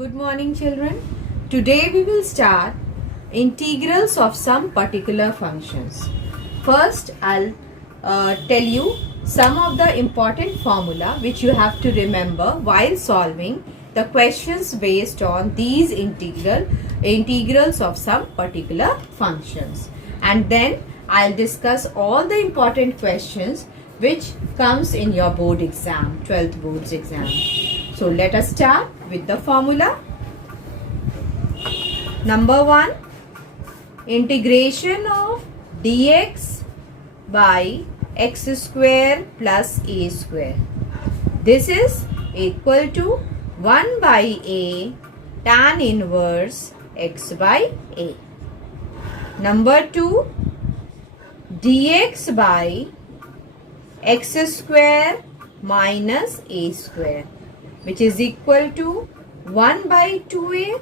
Good morning, children. Today we will start integrals of some particular functions. First, I'll tell you some of the important formula which you have to remember while solving the questions based on these integrals of some particular functions. And then I'll discuss all the important questions which comes in your board exam, 12th boards exam. So let us start with the formula. Number 1, integration of dx by x square plus a square. This is equal to 1 by a tan inverse x by a. Number 2, dx by x square minus a square, which is equal to 1 by 2a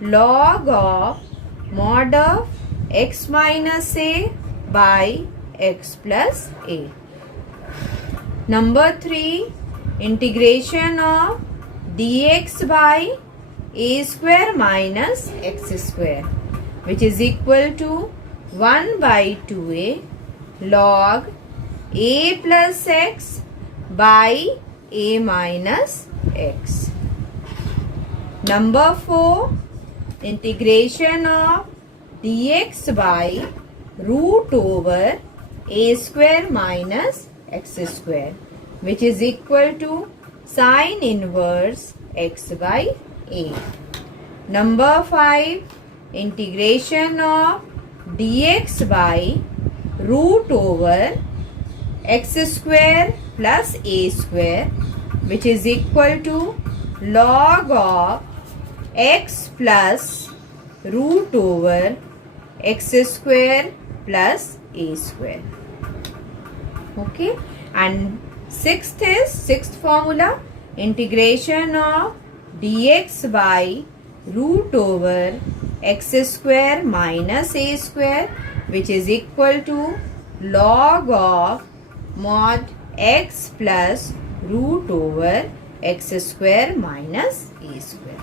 log of mod of x minus a by x plus a. Number 3, integration of dx by a square minus x square, which is equal to 1 by 2a log a plus x by a minus x. Number 4, integration of dx by root over a square minus x square, which is equal to sine inverse x by a. Number 5, integration of dx by root over x square plus a square, which is equal to log of x plus root over x square plus a square. Okay, and sixth formula, integration of dx by root over x square minus a square, which is equal to log of mod x plus root over x square minus a square.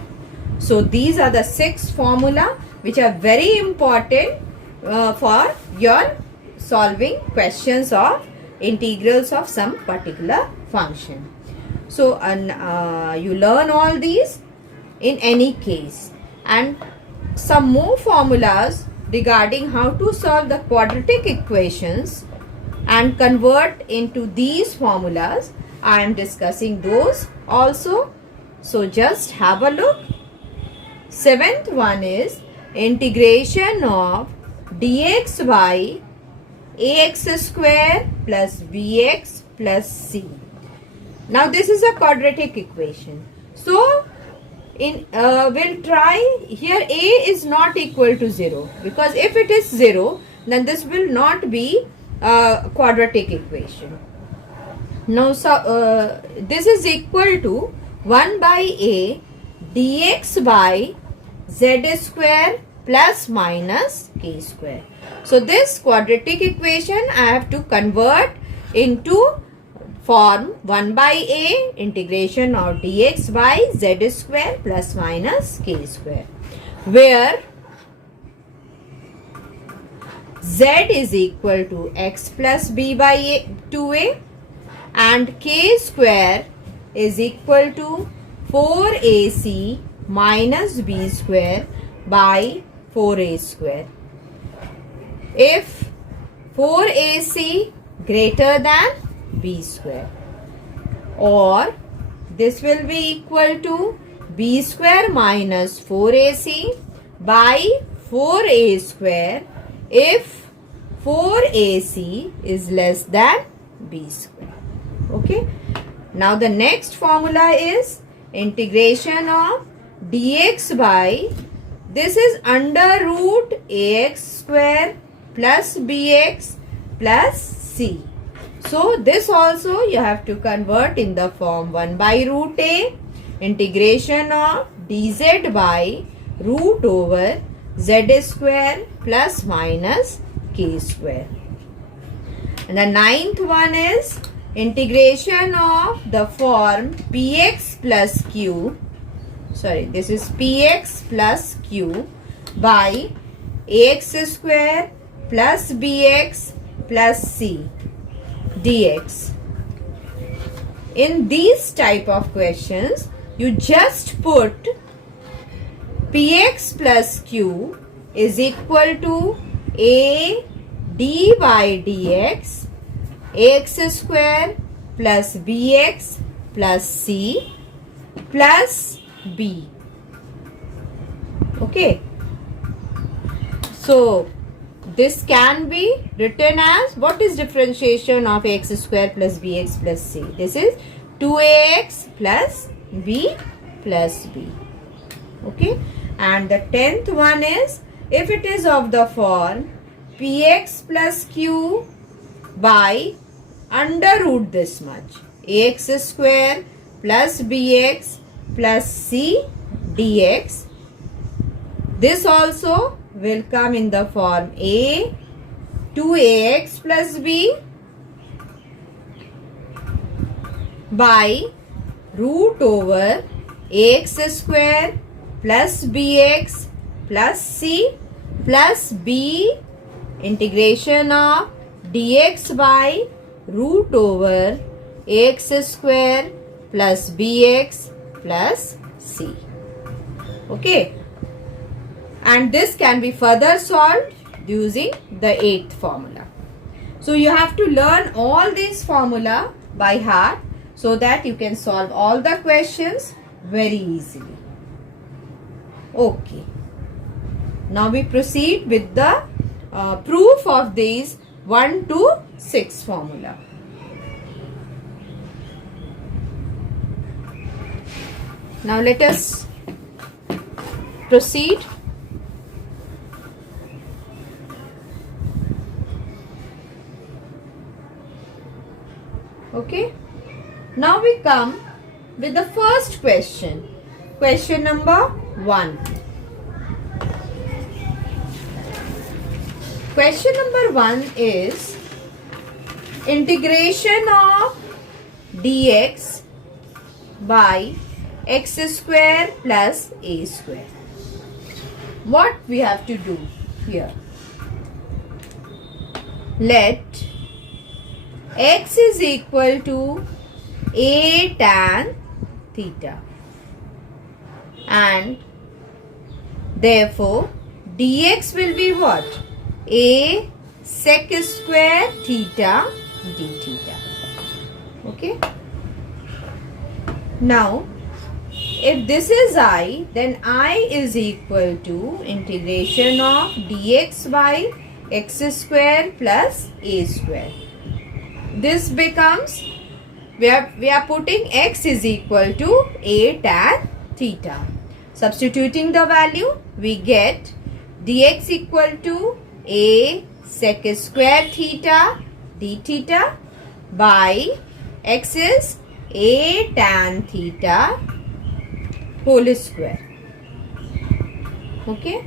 So these are the 6 formula which are very important for your solving questions of integrals of some particular function. So you learn all these in any case, and some more formulas regarding how to solve the quadratic equations and convert into these formulas. I am discussing those also. So just have a look. 7th one is integration of dx by ax square plus bx plus c. Now this is a quadratic equation. So we'll try here. A is not equal to 0, because if it is 0, then this will not be a quadratic equation. Now this is equal to 1 by a dx by z square plus minus k square. So this quadratic equation I have to convert into form 1 by a integration of dx by z square plus minus k square, where z is equal to x plus b by 2a and k square is equal to 4ac minus b square by 4a square. If 4ac greater than b square, or this will be equal to b square minus 4ac by 4a square if 4ac is less than b square. Okay. Now the next formula is integration of dx by, this is under root ax square plus bx plus c. So this also you have to convert in the form 1 by root a integration of dz by root over z square plus minus k square. And the 9th one is integration of the form px plus q sorry, this is px plus q by ax square plus bx plus c dx. In these type of questions, you just put px plus q is equal to a d by dx ax square plus bx plus c plus b. Okay. So, this can be written as, what is differentiation of x square plus bx plus c? This is 2ax plus b plus b. Okay. And the 10th one is, if it is of the form px plus q by under root this much, ax square plus bx plus c dx, this also will come in the form a 2ax plus b by root over ax square plus bx plus c plus b integration of dx by root over ax square plus bx plus c. Okay. And this can be further solved using the 8th formula. So you have to learn all these formula by heart so that you can solve all the questions very easily. Okay. Now we proceed with the proof of these 1 to 6 formula. Now let us proceed. Okay. Now we come with the first question. Question number 1. Question number 1 is integration of dx by x square plus a square. What we have to do here? Let x is equal to a tan theta, and therefore dx will be what? A sec square theta d theta. Okay. Now, if this is I, then I is equal to integration of dx by x square plus a square. This becomes, we are putting x is equal to a tan theta. Substituting the value, we get dx equal to a sec square theta d theta by x is a tan theta whole square. Okay.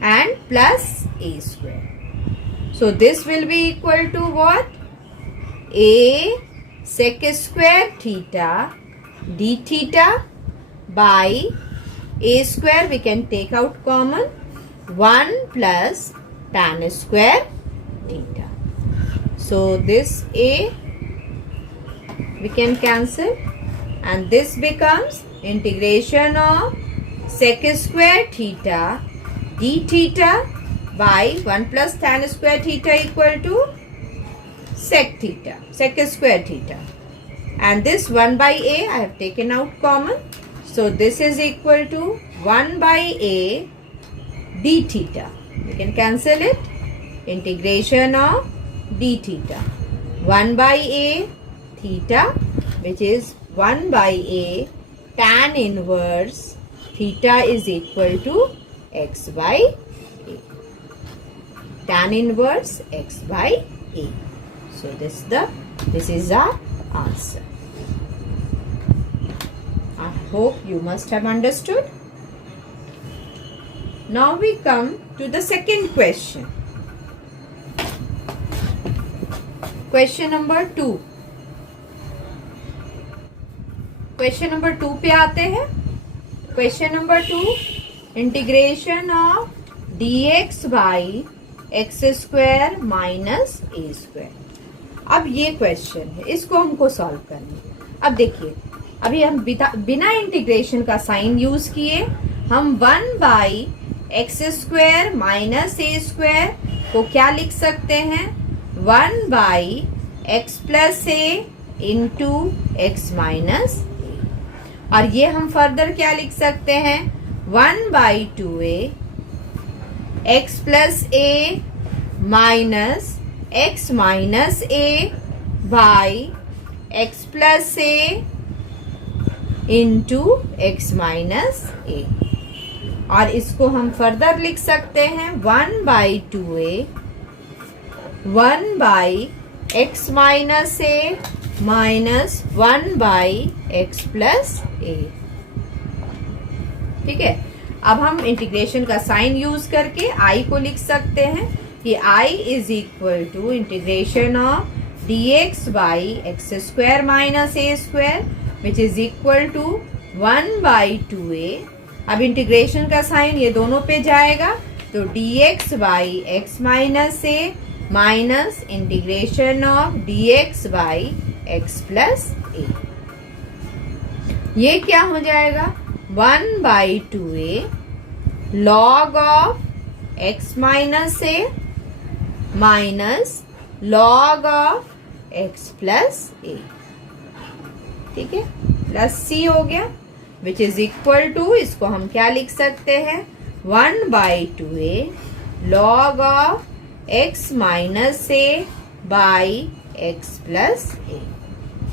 And plus a square. So this will be equal to what? A sec square theta d theta by a square, we can take out common, 1 plus tan square theta. So this a we can cancel, and this becomes integration of sec square theta d theta by 1 plus tan square theta equal to sec theta, sec square theta, and this 1 by a I have taken out common. So this is equal to 1 by a d theta. We can cancel it. Integration of d theta, 1 by a theta, which is 1 by a tan inverse theta is equal to x by a. Tan inverse x by a. So this is our answer. I hope you must have understood. Now we come to the second question. Question number 2. Question number 2 पे आते हैं. Question number 2, integration of dx by x square minus a square. अब ये question है, इसको हमको solve करना है। अब देखिए, अभी हम बिना इंटीग्रेशन का साइन यूज किए हम 1 by x square minus a square को क्या लिख सकते हैं, 1 by x plus a into x minus a. और ये हम फर्दर क्या लिख सकते हैं, 1 by 2a x plus a minus x minus a by x plus a into x minus a. और इसको हम फर्दर लिख सकते हैं 1 by 2a 1 by x minus a minus 1 by x plus a. ठीक है, अब हम इंटीग्रेशन का साइन यूज करके आई को लिख सकते हैं कि I is equal to integration of dx by x square minus a square which is equal to 1 by 2a। अब इंटीग्रेशन का साइन ये दोनों पे जाएगा तो dx by x minus a minus integration of dx by x plus a. ये क्या हो जाएगा, 1 by 2a log of x minus a minus log of x plus a. ठीक है, प्लस सी हो गया विच इज इक्वल टू, इसको हम क्या लिख सकते हैं, 1 by 2a log of x minus a by x plus a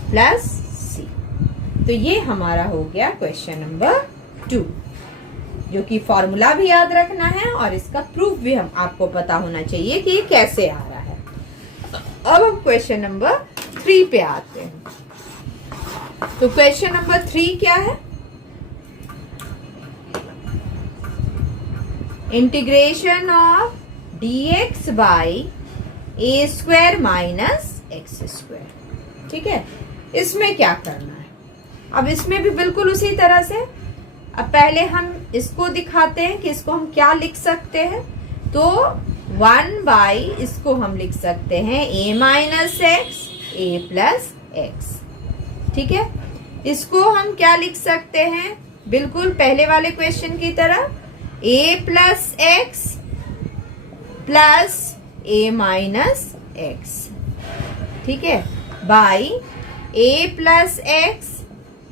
plus c. तो ये हमारा हो गया क्वेश्चन नंबर 2, जो कि फॉर्मूला भी याद रखना है और इसका प्रूफ भी हम आपको पता होना चाहिए कि ये कैसे आ रहा है। अब हम क्वेश्चन नंबर 3 पे आते हैं। तो क्वेश्चन नंबर 3 क्या है, integration of dx by a square minus x square. ठीक है, इसमें क्या करना है, अब इसमें भी बिल्कुल उसी तरह से। अब पहले हम इसको दिखाते हैं कि इसको हम क्या लिख सकते हैं। तो 1 बाई इसको हम लिख सकते हैं a minus x A plus x. ठीक है, इसको हम क्या लिख सकते हैं, बिल्कुल पहले वाले क्वेश्चन की तरह a plus x plus a minus x. ठीक है, by a plus x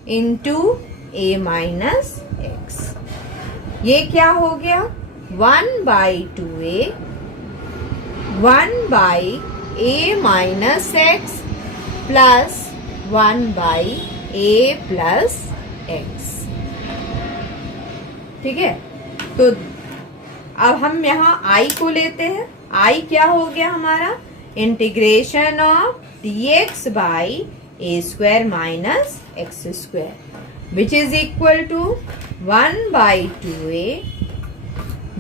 into a minus x. ये क्या हो गया, 1 by 2a 1 by a minus x plus 1 by a plus x. ठीक है, तो अब हम यहाँ i को लेते हैं। i क्या हो गया हमारा, integration of dx by a square minus x square which is equal to 1 by 2a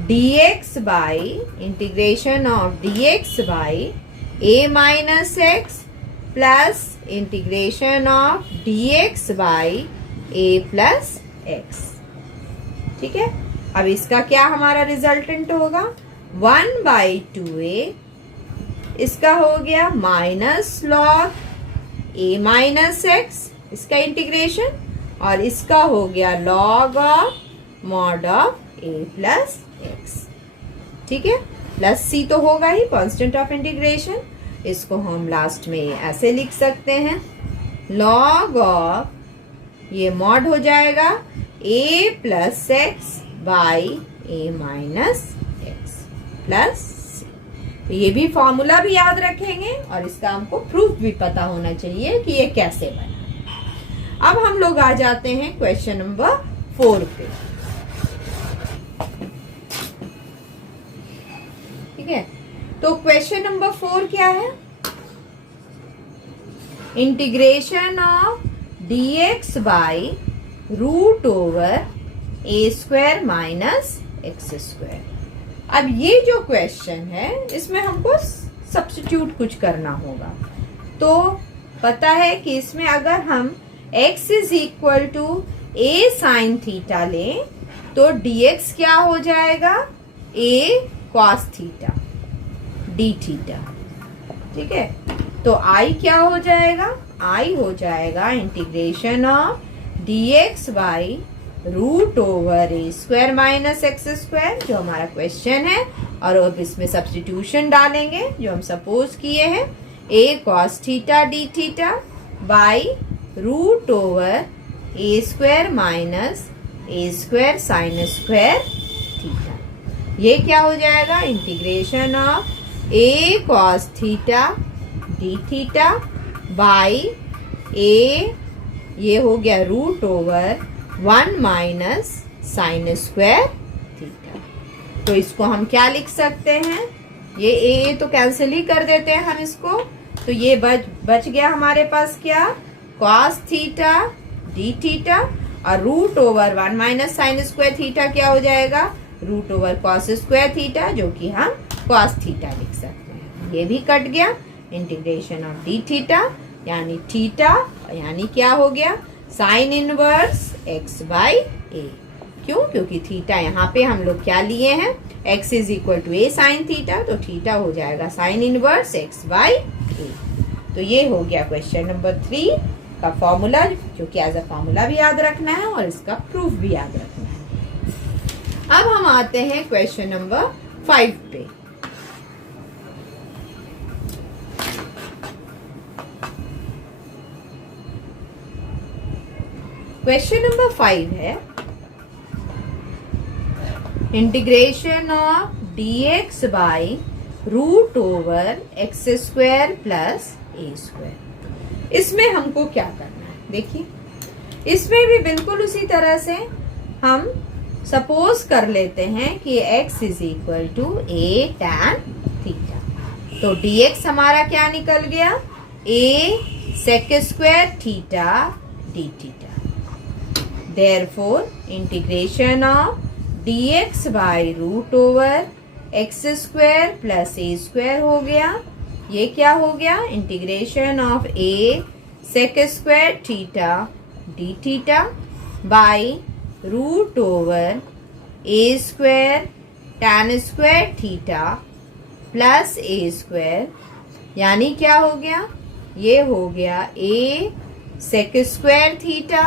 dx by integration of dx by a minus x plus integration of dx by a plus x. ठीक है, अब इसका क्या हमारा resultant होगा, 1 by 2a, इसका हो गया minus log a minus x, इसका इंटीग्रेशन, और इसका हो गया log of mod of a plus x. ठीक है, प्लस c तो होगा ही, कांस्टेंट ऑफ इंटीग्रेशन। इसको हम लास्ट में ऐसे लिख सकते हैं, लॉग ऑफ ये मॉड हो जाएगा a plus x by a minus x plus c। तो ये भी फॉर्मूला भी याद रखेंगे और इसका हमको प्रूफ भी पता होना चाहिए कि ये कैसे बना। अब हम लोग आ जाते हैं क्वेश्चन नंबर 4 पे। ठीक है, तो क्वेश्चन नंबर 4 क्या है, integration of dx by root over a square minus x square. अब ये जो क्वेश्चन है इसमें हमको सब्स्टिट्यूट कुछ करना होगा। तो पता है कि इसमें अगर हम x is equal to a sin theta लें तो dx क्या हो जाएगा, a cos theta d theta. ठीक है, तो I क्या हो जाएगा, I हो जाएगा integration of dx by root over a square minus x square, जो हमारा क्वेश्चन है। और अब इसमें सब्स्टिट्यूशन डालेंगे जो हम सपोज किए हैं, a cos theta d theta by root over a square minus a square sine square theta. ये क्या हो जाएगा, integration of a cos theta d theta by a, ये हो गया root over 1 minus sine square theta. तो इसको हम क्या लिख सकते हैं, ये a तो कैंसिल ही कर देते हैं हम इसको, तो ये बच गया हमारे पास क्या, cos थीटा d थीटा और root over 1 minus sine square theta क्या हो जाएगा, root over cos square theta, जो कि हम cos थीटा लिख सकते हैं। ये भी कट गया, इंटीग्रेशन ऑफ d थीटा यानी थीटा, यानी क्या हो गया, साइन इनवर्स x बाई ए। क्यों, क्योंकि थीटा यहाँ पे हम लोग क्या लिए हैं, x is equal to a sine theta, तो थीटा हो जाएगा sine inverse x by a. तो ये हो गया क्वेश्चन नंबर 3 का फॉर्मूला, जो कि एज अ फॉर्मूला भी याद रखना है और इसका प्रूफ भी याद रखना है। अब हम आते हैं क्वेश्चन नंबर 5 पे। क्वेश्चन नंबर 5 है integration of dx by root over x square plus a square. इसमें हमको क्या करना है, देखिए इसमें भी बिल्कुल उसी तरह से हम सपोज कर लेते हैं कि x is equal to a tan theta. तो dx हमारा क्या निकल गया, a sec square theta d theta. Therefore, integration of dx by root over x square plus a square हो गया। ये क्या हो गया, integration of a sec square theta d theta by root over a square tan square theta plus a square, यानी क्या हो गया, ये हो गया a sec square theta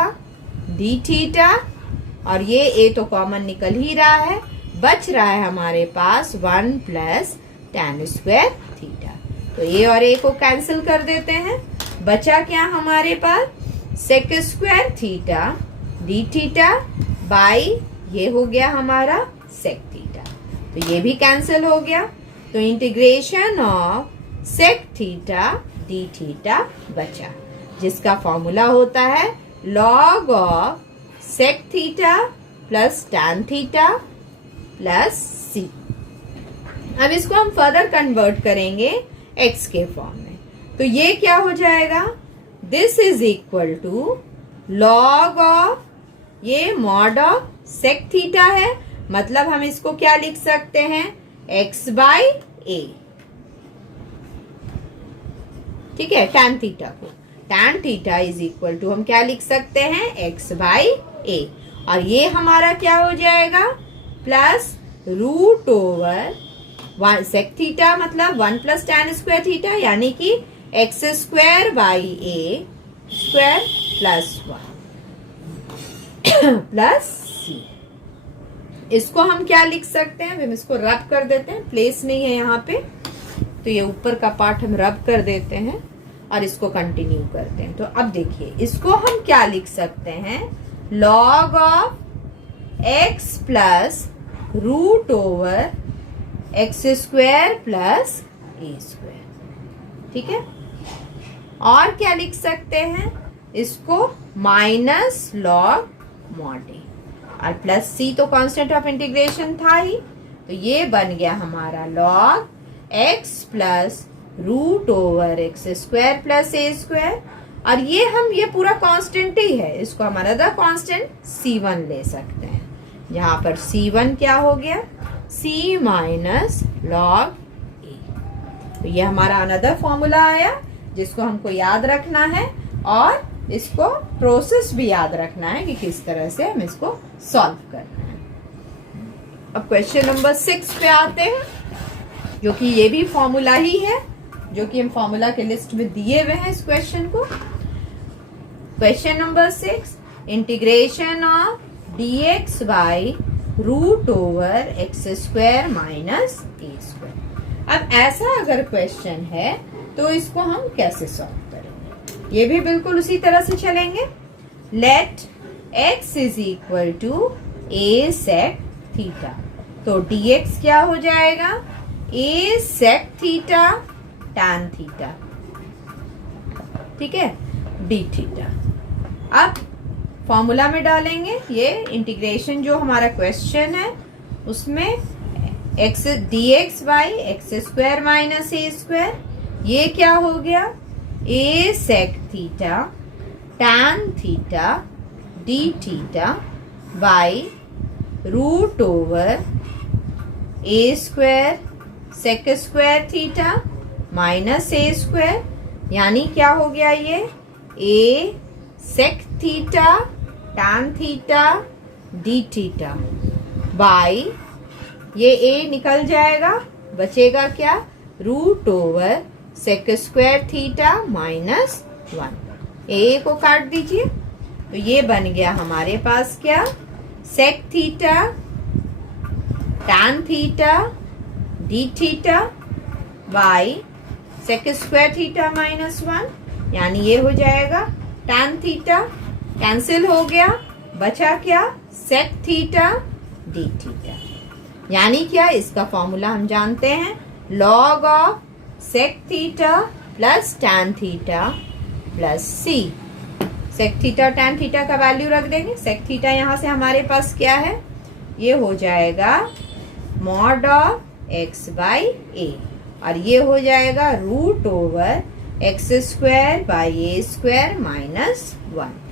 d theta, और ये a तो कॉमन निकल ही रहा है, बच रहा है हमारे पास 1 प्लस tan स्क्वायर थीटा। तो a और a को कैंसिल कर देते हैं, बचा क्या हमारे पास, sec square theta d theta by ये हो गया हमारा सेक थीटा, तो ये भी कैंसिल हो गया। तो integration of sec theta d theta बचा, जिसका फॉर्मूला होता है log of sec theta plus tan theta plus c। अब इसको हम फर्दर कन्वर्ट करेंगे x के फॉर्म में, तो ये क्या हो जाएगा, this is equal to log of, ये मॉड ऑफ सेक थीटा है, मतलब हम इसको क्या लिख सकते हैं, x बाई a। ठीक है, tan थीटा को, tan theta is equal to हम क्या लिख सकते हैं, x बाई a, और ये हमारा क्या हो जाएगा, plus root over sec theta मतलब 1 प्लस tan स्क्वायर थीटा, यानी कि x square by a square plus 1 plus c। इसको हम क्या लिख सकते हैं, हम इसको रब कर देते हैं, प्लेस नहीं है यहाँ पे, तो ये ऊपर का पार्ट हम रब कर देते हैं और इसको कंटिन्यू करते हैं। तो अब देखिए इसको हम क्या लिख सकते हैं, log of x plus root over x square plus a square. ठीक है, और क्या लिख सकते हैं इसको, माइनस लॉग मॉड ए, और प्लस c तो कांस्टेंट ऑफ इंटीग्रेशन था ही, तो ये बन गया हमारा log x plus root over x square plus a square, और ये पूरा कांस्टेंट ही है, इसको हम अनदर कांस्टेंट c1 ले सकते हैं, जहां पर c1 क्या हो गया, c माइनस लॉग ए। तो ये हमारा अनदर फॉर्मूला आया जिसको हमको याद रखना है और इसको प्रोसेस भी याद रखना है कि किस तरह से हम इसको सॉल्व करना है। अब क्वेश्चन नंबर 6 पे आते हैं, जो कि ये भी फॉर्मूला ही है, जो कि हम फॉर्मूला के लिस्ट में दिए हुए हैं इस क्वेश्चन को। Question number 6, integration of dx by root over x square minus a square. अब ऐसा अगर क्वेश्चन है तो इसको हम कैसे सॉल्व करेंगे, ये भी बिल्कुल उसी तरह से चलेंगे। Let x is equal to a sec theta, तो dx क्या हो जाएगा, a sec theta tan theta, ठीक है, d थीटा। अब फॉर्मूला में डालेंगे, ये इंटीग्रेशन जो हमारा क्वेश्चन है उसमें x dx by x square minus a square, ये क्या हो गया, a sec theta tan theta d theta by root over a square sec square theta minus a square, यानी क्या हो गया, ये a sec theta tan theta d theta by, ये a निकल जाएगा, बचेगा क्या, root over sec square theta minus 1, a को काट दीजिए, तो ये बन गया हमारे पास क्या, sec theta tan theta d theta by sec square theta minus 1, यानी ये हो जाएगा tan थीटा कैंसिल हो गया, बचा क्या, sec थीटा d थीटा। यानी क्या, इसका फॉर्मूला हम जानते हैं, log of sec theta plus tan theta plus c। sec theta tan theta का वैल्यू रख देंगे, sec थीटा यहाँ से हमारे पास क्या है, ये हो जाएगा mod of x by a, और ये हो जाएगा root over x square by a square minus 1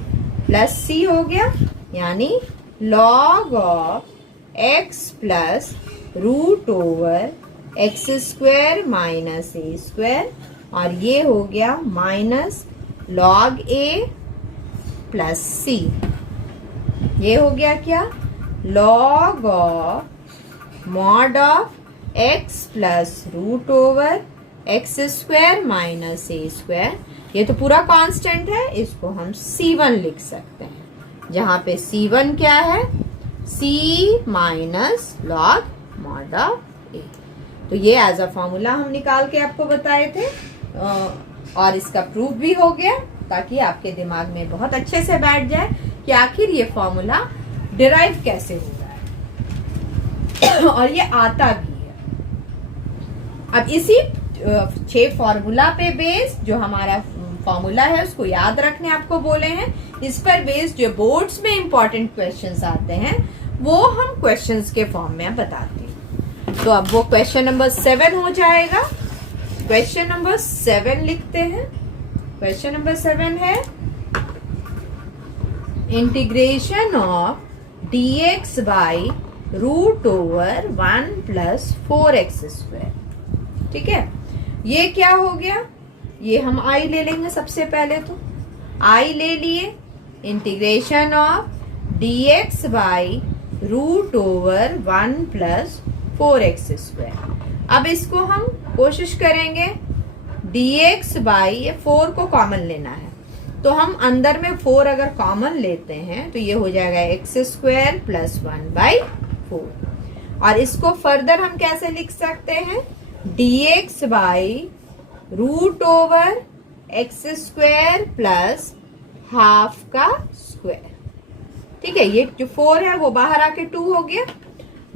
plus c हो गया, यानी log of x plus root over x square minus a square, और ये हो गया minus log a plus c, ये हो गया क्या, log of mod of x plus root over x square minus a square, ये तो पूरा कांस्टेंट है, इसको हम c1 लिख सकते हैं, जहां पे c1 क्या है, c minus log mod of a. तो ये एज अ फॉर्मूला हम निकाल के आपको बताए थे, और इसका प्रूफ भी हो गया, ताकि आपके दिमाग में बहुत अच्छे से बैठ जाए कि आखिर ये फॉर्मूला डिराइव कैसे हो रहा है और ये आता भी है। अब इसी 6 फॉर्मूला पे बेस जो हमारा फॉर्मूला है उसको याद रखने आपको बोले हैं, इस पर बेस जो बोर्ड्स में इंपॉर्टेंट क्वेश्चंस आते हैं वो हम क्वेश्चंस के फॉर्म में बताते हैं। तो अब वो क्वेश्चन नंबर 7 हो जाएगा। क्वेश्चन नंबर 7 लिखते हैं। क्वेश्चन नंबर 7 है integration of dx by root over 1 plus 4x square. ठीक है, ये क्या हो गया, ये हम i ले लेंगे सबसे पहले, तो i ले लिए, integration of dx by root over 1 plus 4x square. अब इसको हम कोशिश करेंगे dx बाई, ये 4 को कॉमन लेना है, तो हम अंदर में 4 अगर कॉमन लेते हैं तो ये हो जाएगा एक्स स्क्वायर प्लस 1 बाई 4। और इसको फर्दर हम कैसे लिख सकते हैं, dx by root over x square plus half का स्क्वायर। ठीक है, ये जो 4 है वो बाहर आके 2 हो गया,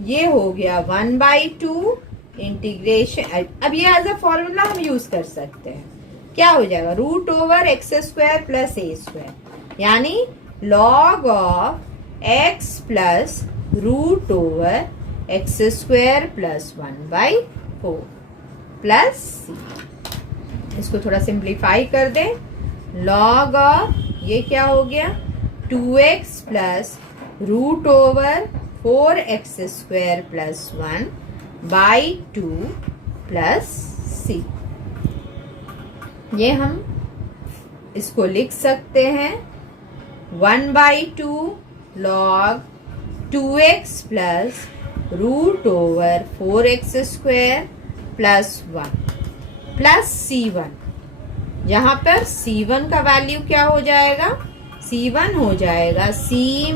ये हो गया 1 बाई 2 इंटीग्रेशन। अब ये एज अ फॉर्मूला हम यूज कर सकते हैं, क्या हो जाएगा, root over x square plus a square, यानी log of x plus root over x square plus 1 by 4 plus c. इसको थोड़ा सिंप्लीफाई कर दें, लॉग ऑफ ये क्या हो गया 2x plus root over 4x square plus 1 by 2 plus c. ये हम इसको लिख सकते हैं 1/2 log 2x plus root over 4x² plus 1 plus C1। यहाँ पर C1 का वैल्यू क्या हो जाएगा? C1 हो जाएगा C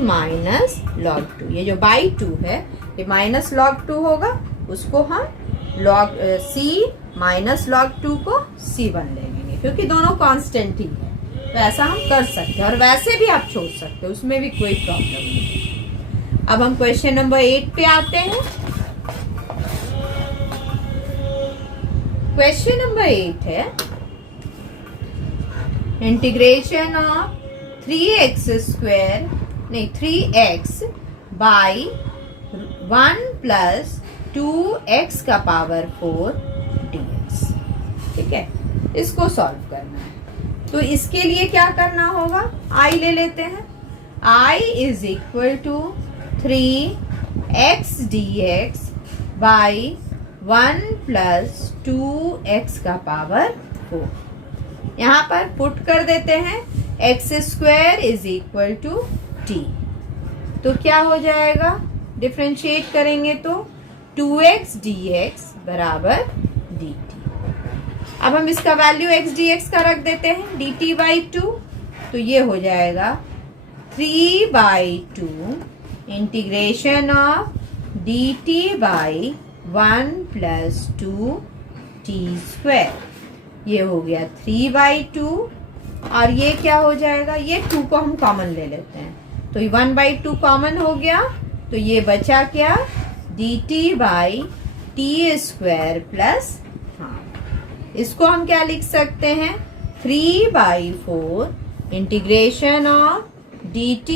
माइनस log 2। ये जो बाई 2 है ये माइनस log 2 होगा, उसको हम log C माइनस log 2 को C1 ले लेंगे क्योंकि दोनों कांस्टेंट ही है। तो ऐसा हम कर सकते हैं और वैसे भी आप छोड़ सकते हो, उसमें भी कोई प्रॉब्लम नहीं। अब हम क्वेश्चन नंबर 8 पे आते हैं। क्वेश्चन नंबर 8 है integration of 3x by 1 plus 2x का पावर 4 dx। ठीक है, इसको सॉल्व करना है। तो इसके लिए क्या करना होगा? I ले लेते हैं। I is equal to 3x dx by 1 plus 2x का पावर 4। यहाँ पर पुट कर देते हैं x² is equal to t। तो क्या हो जाएगा? डिफरेंशिएट करेंगे तो 2x dx बराबर dt। अब हम इसका वैल्यू x dx का रख देते हैं dt/2। तो ये हो जाएगा 3/2 integration of dt/1 plus 2t²। ये हो गया 3/2 और ये क्या हो जाएगा? ये 2 को हम कॉमन ले लेते हैं तो 1/2 कॉमन हो गया। तो ये बचा क्या? dt/t² प्लस इसको हम क्या लिख सकते हैं? 3/4 इंटीग्रेशन ऑफ dt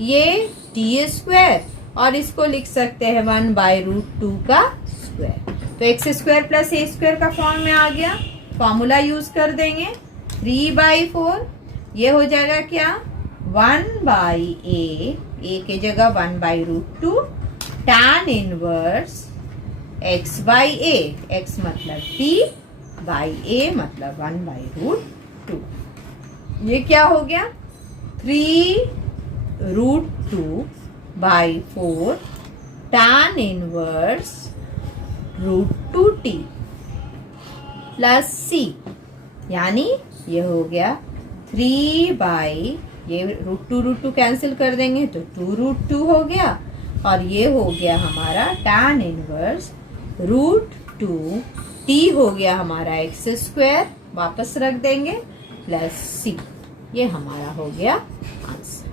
ये t² और इसको लिख सकते हैं 1/√2 का स्क्वायर। तो x² प्लस a² का फॉर्म में आ गया। फॉर्मूला यूज कर देंगे 3/4 ये हो जाएगा क्या? 1/a के जगह 1/√2 tan इनवर्स x/a, x मतलब t बाई a मतलब 1/√2। ये क्या हो गया? 3√2/4 tan inverse √2t plus c, यानी ये हो गया 3 ये √2 कैंसिल कर देंगे तो 2√2 हो गया और ये हो गया हमारा tan इनवर्स √2 t हो गया हमारा x² वापस रख देंगे प्लस c। ये हमारा हो गया आंसर।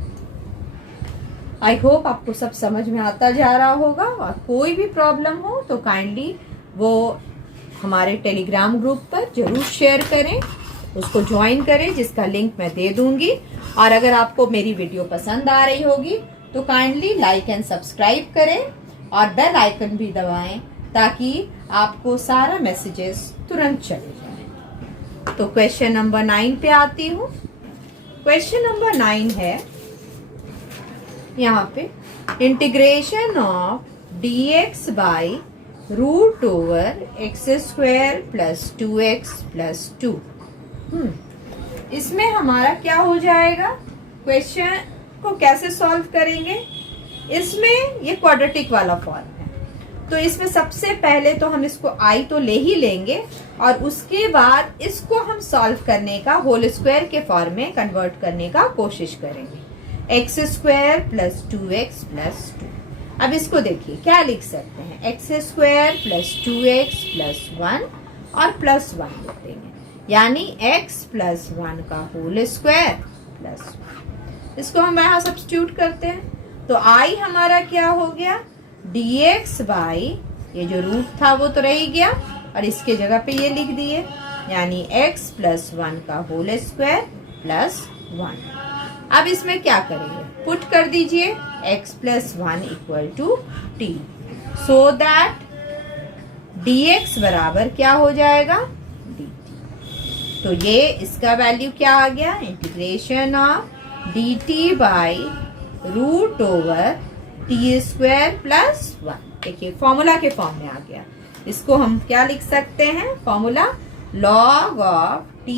आई होप आपको सब समझ में आता जा रहा होगा और कोई भी प्रॉब्लम हो तो काइंडली वो हमारे टेलीग्राम ग्रुप पर जरूर शेयर करें, उसको ज्वाइन करें जिसका लिंक मैं दे दूंगी। और अगर आपको मेरी वीडियो पसंद आ रही होगी तो काइंडली लाइक एंड सब्सक्राइब करें और बेल आइकन भी दबाएं ताकि आपको सारा मैसेजेस तुरंत चले जाए। तो क्वेश्चन नंबर 9 पे आती हूँ। क्वेश्चन नंबर 9 है यहाँ पे integration of dx by root over x² plus 2x plus 2। इसमें हमारा क्या हो जाएगा? क्वेश्चन को कैसे सॉल्व करेंगे? इसमें ये क्वाड्रेटिक वाला फॉर्म है तो इसमें सबसे पहले तो हम इसको I तो ले ही लेंगे और उसके बाद इसको हम सॉल्व करने का होल स्क्वायर के फॉर्म में कन्वर्ट करने का कोशिश करेंगे। x² plus 2x plus 2। अब इसको देखिए क्या लिख सकते हैं? x² प्लस 2x प्लस 1 और प्लस 1 लिख देंगे, यानी x प्लस 1 का होल स्क्वायर प्लस 1। इसको हम यहाँ सब्स्टिट्यूट करते हैं तो I हमारा क्या हो गया? dx बाई ये जो रूट था वो तो रह ही गया और इसके जगह पे ये लिख दिए, यानी x प्लस 1 का होल स्क्वायर प्लस 1। अब इसमें क्या करेंगे? पुट कर दीजिए x plus 1 equal to t so that dx बराबर क्या हो जाएगा? dt। तो ये इसका वैल्यू क्या आ गया? Integration of dt by root over t² plus 1। देखिए फॉर्मूला के फॉर्म में आ गया। इसको हम क्या लिख सकते हैं? Formula log of t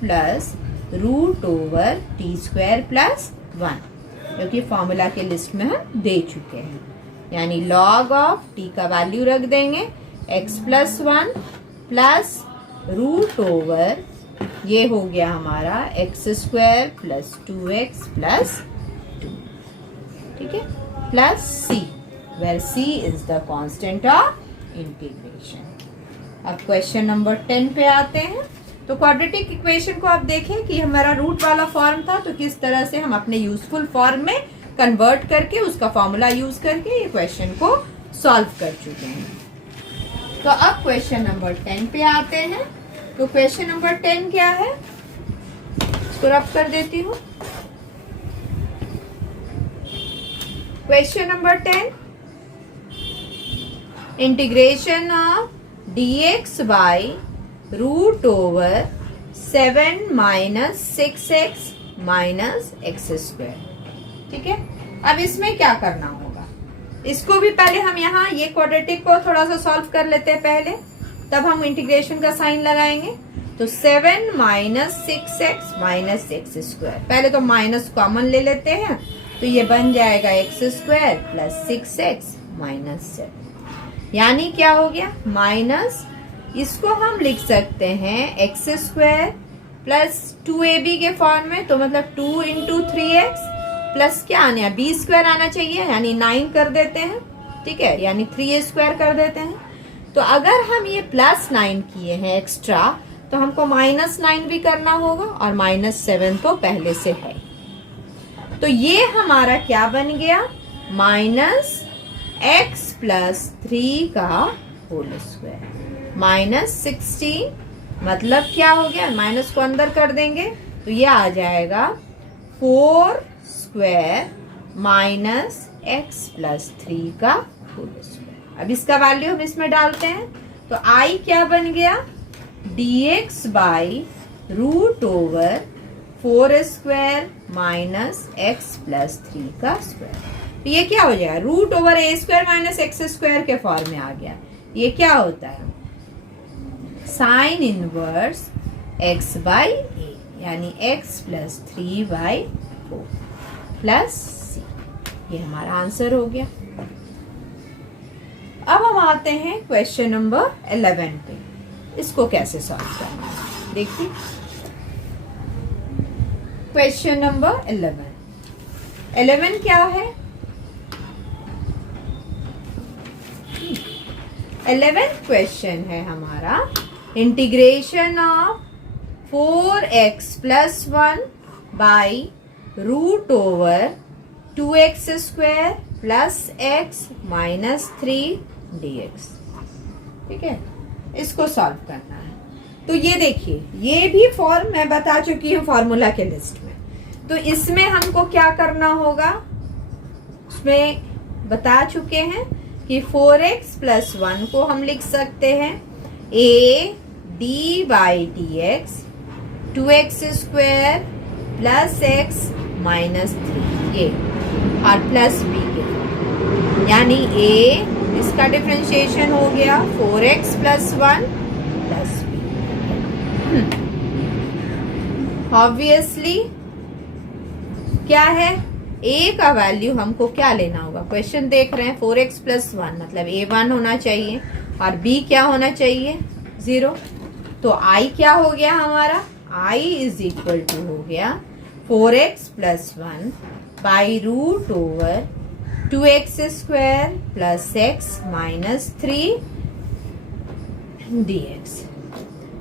plus root over t square plus 1, जो कि फॉर्मूला के लिस्ट में हम दे चुके हैं। यानी लॉग ऑफ टी का वैल्यू रख देंगे x plus 1 plus root over, ये हो गया हमारा x square plus 2x plus 2, ठीक है, plus c, where c is the constant of integration. अब क्वेश्चन नंबर 10 पे आते हैं। तो क्वाड्रेटिक इक्वेशन को आप देखें कि हमारा रूट वाला फॉर्म था, तो किस तरह से हम अपने यूजफुल फॉर्म में कन्वर्ट करके उसका फॉर्मूला यूज करके ये क्वेश्चन को सॉल्व कर चुके हैं। तो अब क्वेश्चन नंबर 10 पे आते हैं। तो क्वेश्चन नंबर 10 क्या है, इसको रब कर देती हूँ। Question number 10, integration of dx by root over 7 minus 6x minus x square, ठीक है। अब इसमें क्या करना होगा, इसको भी पहले हम यहाँ ये क्वाड्रेटिक को थोड़ा सा सॉल्व कर लेते हैं पहले, तब हम इंटीग्रेशन का साइन लगाएंगे। तो 7 minus 6x minus x square, पहले तो माइनस कॉमन ले लेते हैं, तो ये बन जाएगा x square plus 6x minus 7, यानी क्या हो गया माइनस, इसको हम लिख सकते हैं एक्स स्क्वायर प्लस 2ab के फॉर्म में, तो मतलब 2 इंटू 3x प्लस क्या आने, b स्क्वायर आना चाहिए, यानी 9 कर देते हैं, ठीक है, यानी 3a स्क्वायर कर देते हैं। तो अगर हम ये प्लस 9 किए हैं एक्स्ट्रा, तो हमको माइनस 9 भी करना होगा, और माइनस 7 तो पहले से है। तो ये हमारा क्या बन गया, माइनस x प्लस 3 का होल स्क्वायर माइनस 16, मतलब क्या हो गया, माइनस को अंदर कर देंगे तो ये आ जाएगा 4 स्क्वायर माइनस x प्लस 3 का होल स्क्वायर। अब इसका वैल्यू हम इसमें डालते हैं, तो i क्या बन गया, dx by root over 4 square minus x plus 3 का स्क्वायर। तो ये क्या हो जाएगा, root over a square minus x square के फॉर्म में आ गया। ये क्या होता है, sine inverse x by a, यानी x plus 3 by 4 plus c, ये हमारा आंसर हो गया। अब हम आते हैं क्वेश्चन नंबर 11 पे, इसको कैसे सॉल्व करना है देखिए। क्वेश्चन नंबर 11 क्या है, 11th क्वेश्चन है हमारा, integration of 4x plus 1 by root over 2x square plus x minus 3 dx, ठीक है, इसको सॉल्व करना है। तो ये देखिए, ये भी फॉर्म मैं बता चुकी हूँ फॉर्मूला के लिस्ट में, तो इसमें हमको क्या करना होगा, उसमें बता चुके हैं कि 4x प्लस 1 को हम लिख सकते हैं a d by d x 2x square plus x minus 3 ये, और प्लस b के, यानी a इसका डिफरेंशिएशन हो गया 4x plus 1 plus b। Obviously क्या है, a का वैल्यू हमको क्या लेना होगा, क्वेश्चन देख रहे हैं 4x प्लस 1 मतलब a 1 होना चाहिए और b क्या होना चाहिए 0। तो i क्या हो गया हमारा, i इज इक्वल टू हो गया 4x plus 1 by root over 2x square plus x minus 3 dx।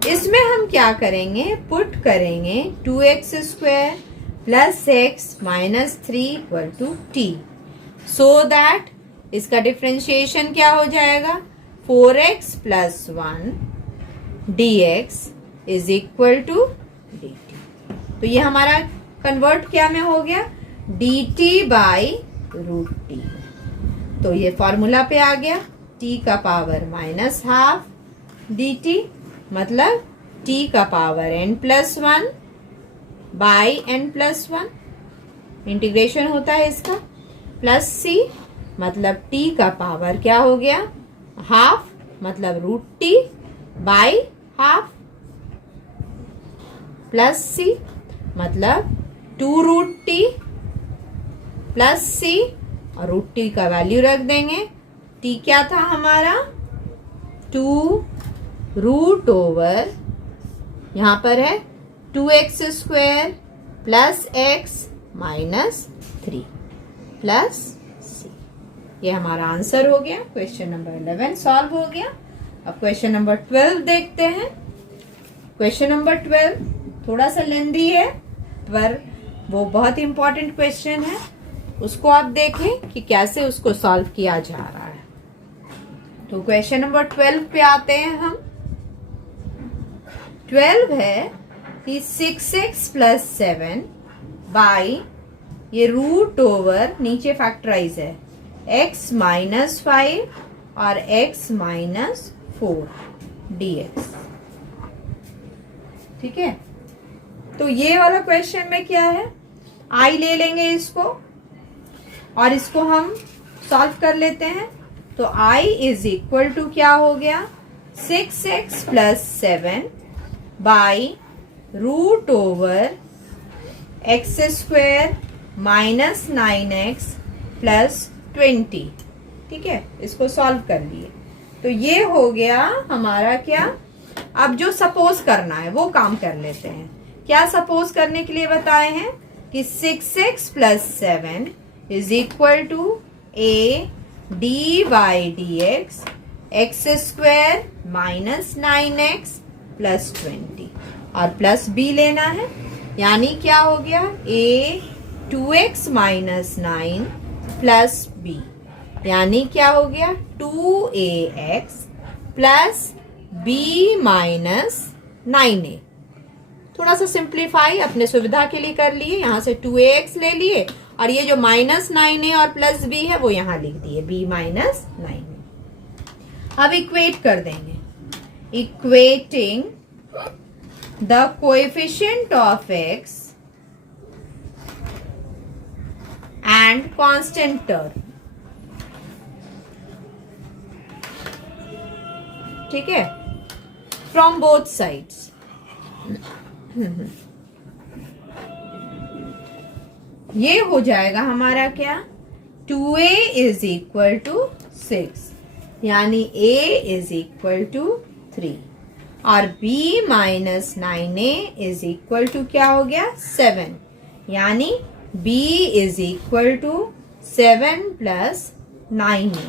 इसमें हम क्या करेंगे, पुट करेंगे 2x square plus x minus 3 equal to t, so that इसका डिफरेंशिएशन क्या हो जाएगा 4x plus 1 dx is equal to dt। तो ये हमारा कन्वर्ट क्या में हो गया, dt बाई रूट टी। तो ये फॉर्मूला पे आ गया, t का पावर माइनस हाफ dt, मतलब t का power n plus 1 by n plus 1, integration होता है इसका, प्लस c, मतलब t का पावर क्या हो गया हाफ, मतलब root t by half plus c, मतलब 2√t प्लस सी, और रूट टी का वैल्यू रख देंगे। t क्या था हमारा 2√, यहां पर है 2x² plus x minus 3 plus c. ये हमारा आंसर हो गया। क्वेश्चन नंबर 11 सॉल्व हो गया। अब क्वेश्चन नंबर 12 देखते हैं। क्वेश्चन नंबर 12 थोड़ा सा लेंदी है, पर वो बहुत इंपॉर्टेंट क्वेश्चन है। उसको आप देखें कि कैसे उसको सॉल्व किया जा रहा है। तो क्वेश्चन नंबर 12 पे आते हैं हम। 12 है कि 6x प्लस 7 बाई, ये √, नीचे फैक्टराइज है, x माइनस 5 और x माइनस 4 dx। ठीक है, तो ये वाला क्वेश्चन में क्या है, i ले लेंगे इसको और इसको हम सॉल्व कर लेते हैं। तो i इज इक्वल टू क्या हो गया 6x plus 7 by √x² minus 9x plus 20। ठीक है, इसको सॉल्व कर लिए। तो ये हो गया हमारा क्या, अब जो सपोज करना है वो काम कर लेते हैं। क्या सपोज करने के लिए बताए हैं कि 6x plus 7 is equal to a dy dx x² minus 9x plus 20, और प्लस b लेना है, यानी क्या हो गया a 2x minus 9 plus b, यानी क्या हो गया 2ax plus b minus 9a। थोड़ा सा सिंप्लीफाई अपने सुविधा के लिए कर लिए, यहां से 2ax ले लिए और ये जो माइनस 9a और प्लस b है वो यहां लिख दिए, b माइनस 9a। अब इक्वेट कर देंगे। Equating the coefficient of x and constant term. ठीक है, फ्रॉम बोथ साइड्स। ये हो जाएगा हमारा क्या 2a इज इक्वल टू 6, यानी a इज इक्वल टू 3, और b minus 9a is equal to क्या हो गया 7, यानी b is equal to 7 plus 9a,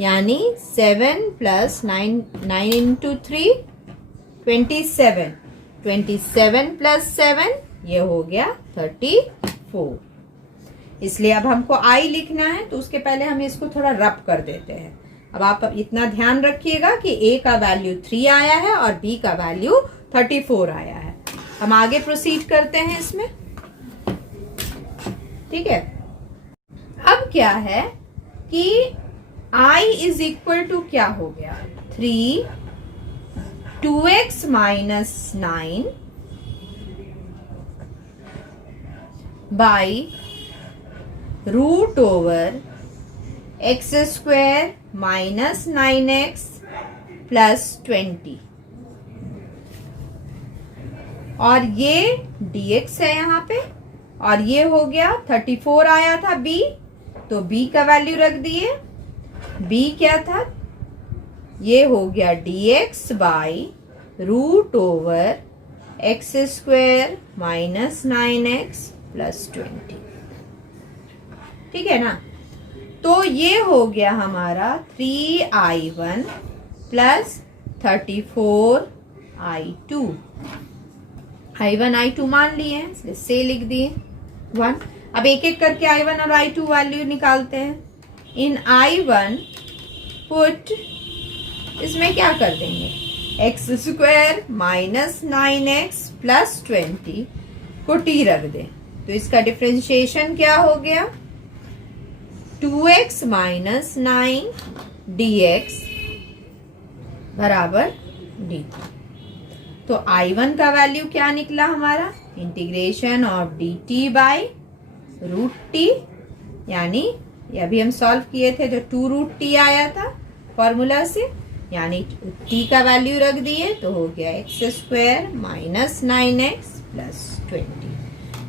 यानी 7 प्लस 9 इंटू 3 27, 27 प्लस 7 ये हो गया 34। इसलिए अब हमको i लिखना है, तो उसके पहले हम इसको थोड़ा रब कर देते हैं। अब आप इतना ध्यान रखिएगा कि a का वैल्यू 3 आया है और b का वैल्यू 34 आया है। हम आगे प्रोसीड करते हैं इसमें। ठीक है, अब क्या है कि i इज इक्वल टू क्या हो गया 3 2x minus 9 by √x² minus 9x plus 20, और ये dx है यहाँ पे, और ये हो गया 34 आया था b, तो b का वैल्यू रख दिए। b क्या था, ये हो गया dx by √x² minus 9x plus 20। ठीक है ना, तो ये हो गया हमारा 3i1 plus 34i2। i1 i2 मान लिए हैं, इसलिए से लिख दिए 1। अब एक एक करके i1 और i2 वैल्यू निकालते हैं। इन i1 पुट, इसमें क्या कर देंगे x² माइनस 9x प्लस 20 को t रख दें, तो इसका डिफरेंशिएशन क्या हो गया 2x माइनस 9 dx बराबर dt। तो i1 का वैल्यू क्या निकला हमारा, integration of dt by √t, यानी ये अभी हम सॉल्व किए थे जो 2√t आया था फॉर्मूला से, यानी t का वैल्यू रख दिए तो हो गया x² माइनस 9x प्लस 20।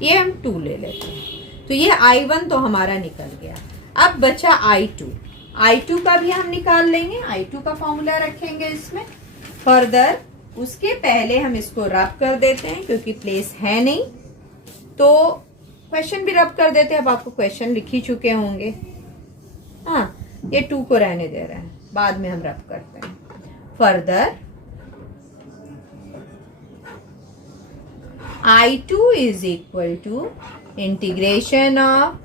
ये हम 2 ले लेते हैं। तो ये I1 तो हमारा निकल गया। अब बचा I2। I2 का भी हम निकाल लेंगे। I2 का फॉर्मूला रखेंगे इसमें। फर्दर उसके पहले हम इसको रब कर देते हैं क्योंकि प्लेस है नहीं, तो क्वेश्चन भी रब कर देते हैं। अब आपको क्वेश्चन लिख ही चुके होंगे। हाँ, ये 2 को रहने दे रहे हैं, बाद में हम रब करते हैं। Further I2 is equal to integration of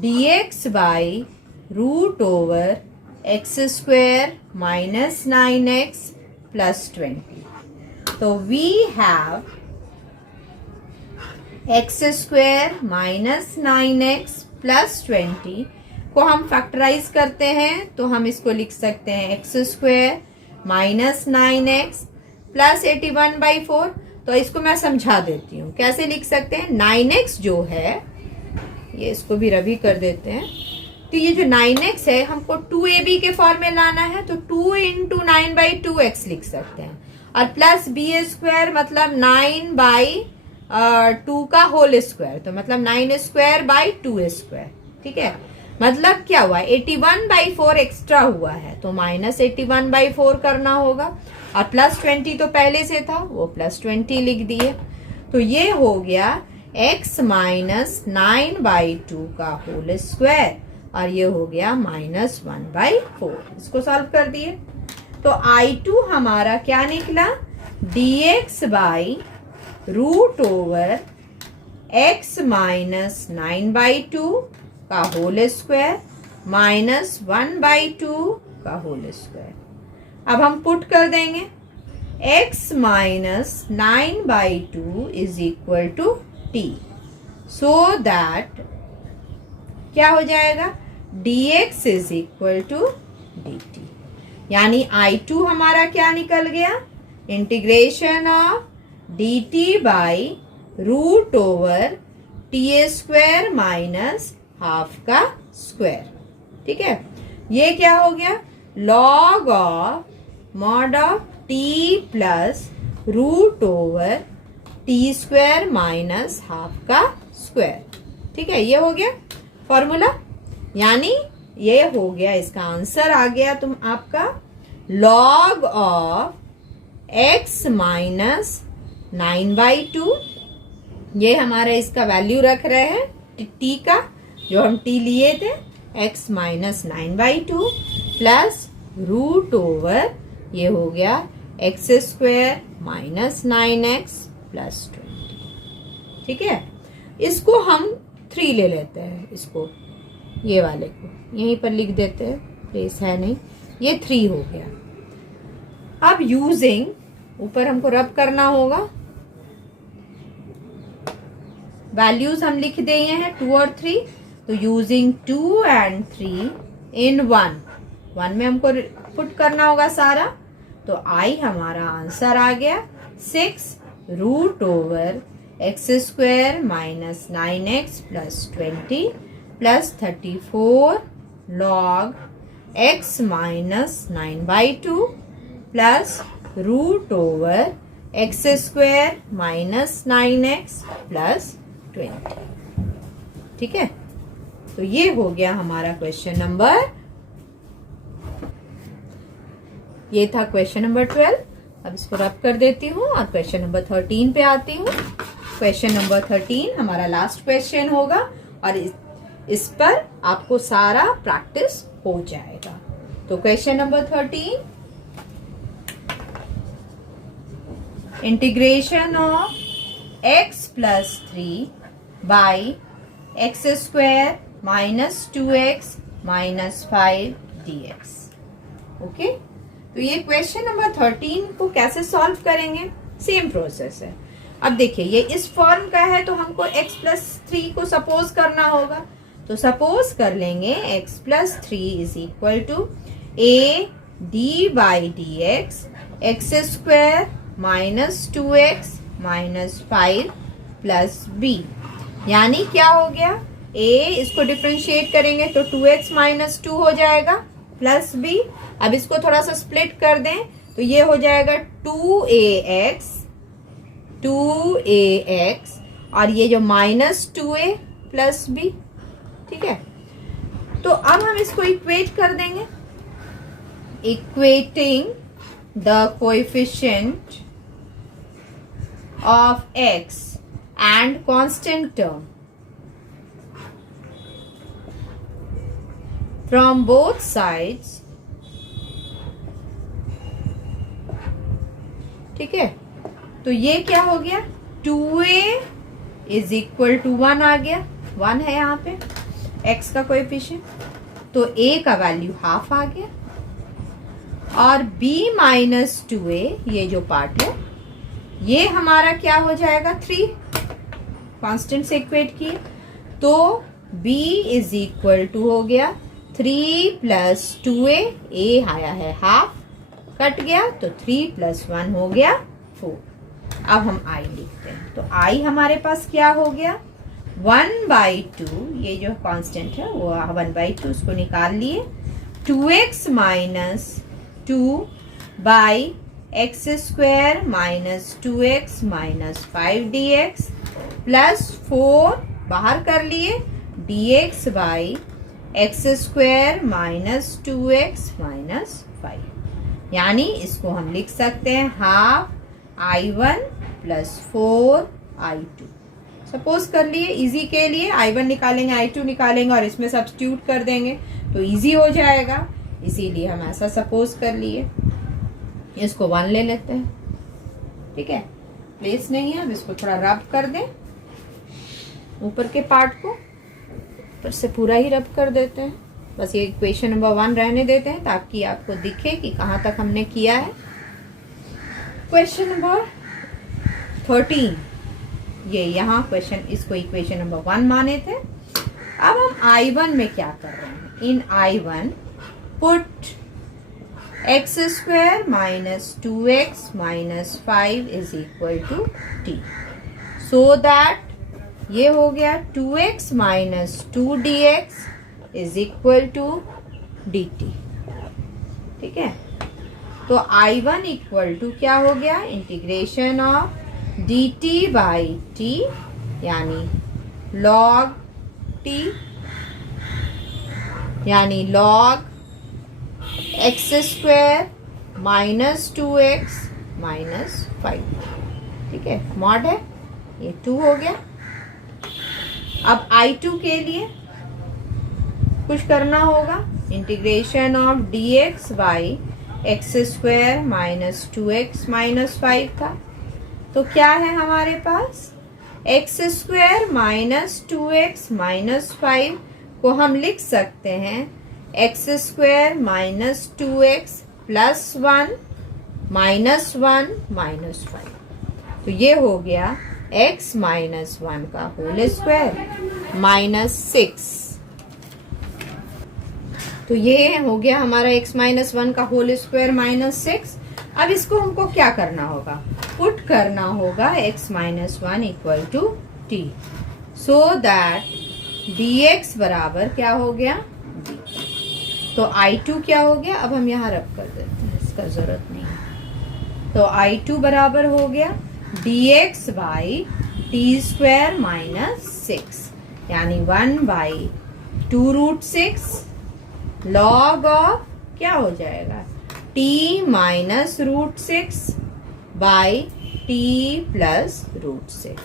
dx by root over x square minus 9x plus 20. So we have x square minus 9x plus 20 को हम फैक्टराइज करते हैं तो हम इसको लिख सकते हैं x square minus 9x plus 81/4। तो इसको मैं समझा देती हूँ कैसे लिख सकते हैं। 9x जो है, ये इसको भी रबी कर देते हैं। तो ये जो 9x है हमको 2ab के फॉर्म में लाना है, तो 2 इंटू 9/2x लिख सकते हैं। और प्लस b स्क्वायर मतलब 9/2 का होल स्क्वायर, तो मतलब 9 स्क्वायर बाई 2 स्क्वायर। ठीक है, मतलब क्या हुआ, 81/4 एक्स्ट्रा हुआ है तो माइनस 81/4 करना होगा। और प्लस 20 तो पहले से था, वो प्लस 20 लिख दिए। तो ये हो गया x माइनस 9/2 का होल स्क्वायर और ये हो गया माइनस 1/4। इसको सॉल्व कर दिए तो I2 हमारा क्या निकला, dx by root over x minus 9/2 का होल स्क्वायर माइनस 1/2 का होल स्क्वायर। अब हम पुट कर देंगे x minus 9/2 is equal to t, so that क्या हो जाएगा, dx is equal to dt। यानी I2 हमारा क्या निकल गया, integration of dt by root over t square minus half का स्क्वायर। ठीक है, ये क्या हो गया, log of mod of t plus root over t square minus half का स्क्वायर। ठीक है, ये हो गया फॉर्मूला। यानी ये हो गया, इसका आंसर आ गया तुम आपका लॉग ऑफ x माइनस 9/2। ये हमारा इसका वैल्यू रख रहे हैं t का, जो हम t लिए थे, x minus 9/2 plus root over ये हो गया x square minus 9x plus 20। ठीक है, इसको हम 3 ले लेते हैं, इसको ये वाले को यहीं पर लिख देते हैं, प्लेस है नहीं, ये 3 हो गया। अब यूजिंग, ऊपर हमको रब करना होगा, वैल्यूज हम लिख दिए हैं 2 और 3, तो यूजिंग 2 and 3 इन 1 में हमको पुट करना होगा सारा। तो I हमारा आंसर आ गया 6 root over x square minus 9x plus 20 plus 34 log x minus 9/2 plus root over x square minus 9x plus 20। ठीक है, तो ये हो गया हमारा क्वेश्चन नंबर, ये था क्वेश्चन नंबर 12। अब इसको रब कर देती हूँ और क्वेश्चन नंबर 13 पे आती हूँ। क्वेश्चन नंबर 13 हमारा लास्ट क्वेश्चन होगा और इस पर आपको सारा प्रैक्टिस हो जाएगा। तो question number 13, integration of x plus 3 by x square minus 2x minus 5 dx। Okay, तो ये क्वेश्चन नंबर 13 को कैसे सॉल्व करेंगे, सेम प्रोसेस है। अब देखिए, ये इस फॉर्म का है तो हमको x प्लस 3 को सपोज करना होगा। तो सपोज कर लेंगे x plus 3 is equal to a d by d x square minus 2x minus 5 plus b। यानी क्या हो गया, a इसको डिफ्रेंशिएट करेंगे तो 2x माइनस 2 हो जाएगा प्लस b। अब इसको थोड़ा सा स्प्लिट कर दें तो ये हो जाएगा 2ax और ये जो -2a प्लस b, ठीक है। तो अब हम इसको इक्वेट कर देंगे। Equating the coefficient of x and constant term from both sides, ठीक है। तो ये क्या हो गया, 2a इज इक्वल टू 1 आ गया, 1 है यहाँ पे x का कोएफिशिएंट, तो a का वैल्यू हाफ आ गया। और b माइनस 2a, ये जो पार्ट है ये हमारा क्या हो जाएगा, 3, कांस्टेंट से इक्वेट किए, तो b इज इक्वल टू हो गया 3 प्लस 2a, a आया है हाफ, कट गया, तो 3 प्लस 1 हो गया 4। अब हम i लिखते हैं, तो i हमारे पास क्या हो गया, 1/2, ये जो कांस्टेंट है वो 1/2, उसको निकाल लिए, 2x minus 2 by x square minus 2x minus 5 dx plus 4 बाहर कर लिए dx by x square minus 2x minus 5, यानी इसको हम लिख सकते हैं half I1 plus 4 I2। Suppose कर लिए इजी के लिए I1 निकालेंगे, I2 निकालेंगे और इसमें सब्स्टिट्यूट कर देंगे तो इजी हो जाएगा, इसीलिए हम ऐसा सपोज कर लिए। इसको 1 ले लेते हैं, ठीक है, प्लेस नहीं है। अब इसको थोड़ा रब कर दें, ऊपर के पार्ट को ऊपर से पूरा ही रब कर देते हैं, बस ये इक्वेशन नंबर 1 रहने देते हैं ताकि आपको दिखे कि कहाँ तक हमने किया है। क्वेश्चन नंबर 13, ये यहाँ क्वेश्चन, इसको इक्वेशन नंबर 1 माने थे। अब हम I1 में क्या कर रहे हैं, in I1 put x square minus 2x minus 5 is equal to t, so that ये हो गया 2x minus 2 dx is equal to dt, ठीक है। तो I1 इक्वल टू क्या हो गया, integration of dt by t, यानी log t, यानी log x square minus 2x minus 5, ठीक है, मॉड है, ये 2 हो गया। अब I2 के लिए कुछ करना होगा, integration of dx by x square minus 2x minus 5 था, तो क्या है हमारे पास, x square minus 2x minus 5 को हम लिख सकते हैं x square minus 2x plus 1 minus 1 minus 5, तो ये हो गया x माइनस 1 का होल स्क्वायर माइनस 6, तो ये हो गया हमारा x माइनस 1 का होल स्क्वायर माइनस 6। अब इसको हमको क्या करना होगा, पुट करना होगा x minus 1 equal to t, so that dx बराबर क्या हो गया, तो I2 क्या हो गया, अब हम यहाँ रब कर देते हैं, इसका जरूरत नहीं है, तो I2 बराबर हो गया dx by T square minus 6, यानी 1/2√6 लॉग ऑफ क्या हो जाएगा, t minus √6 by t plus √6।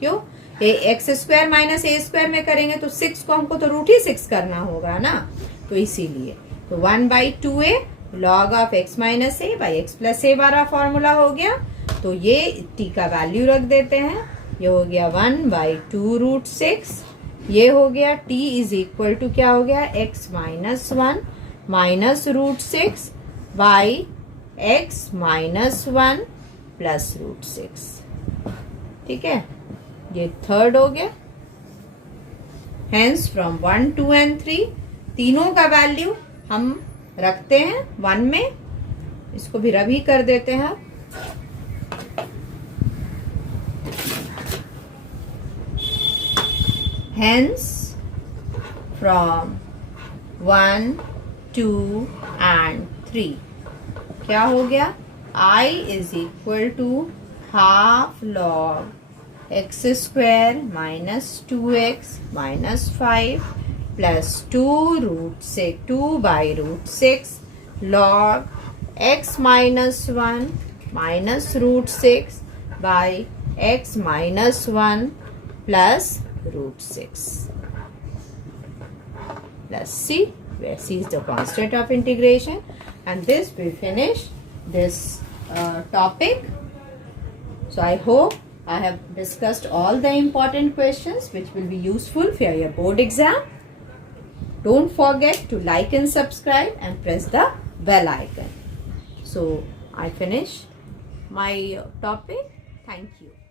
क्यों, ये x square minus a square में करेंगे तो 6 को हमको तो √6 करना होगा ना, तो इसीलिए तो 1/2a log of x minus a by x plus a वाला फॉर्मूला हो गया। तो ये t का वैल्यू रख देते हैं, ये हो गया 1/2√6, ये हो गया t इज इक्वल टू क्या हो गया, x minus 1 minus √6 by x minus 1 plus √6, ठीक है, ये थर्ड हो गया। हेंस फ्रॉम 1 2 एंड 3 तीनों का वैल्यू हम रखते हैं 1 में, इसको भी रब ही कर देते हैं। हेंस फ्रॉम 1 2 एंड 3 क्या हो गया, I is equal to half log x square minus 2x minus 5 plus 2 root 6, 2 by root 6 log x minus 1 minus root 6 by x minus 1 plus root 6 plus c, where c is the constant of integration. And this we finish this topic. So I hope I have discussed all the important questions which will be useful for your board exam. Don't forget to like and subscribe and press the bell icon. So I finish my topic. Thank you.